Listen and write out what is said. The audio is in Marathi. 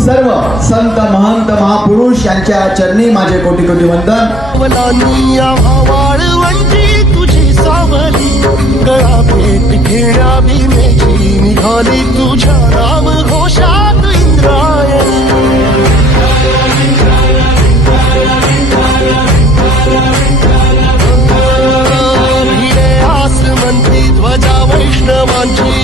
सर्व संत महंत महापुरुष यांच्या चरणी माझे कोटी कोटी वंदन। तुझी सावली गळा भेट घेण्या भीमेची निघाली तुझ्या नाम घोषात इंद्रायणी। आसमंती ध्वजा वैष्णवांची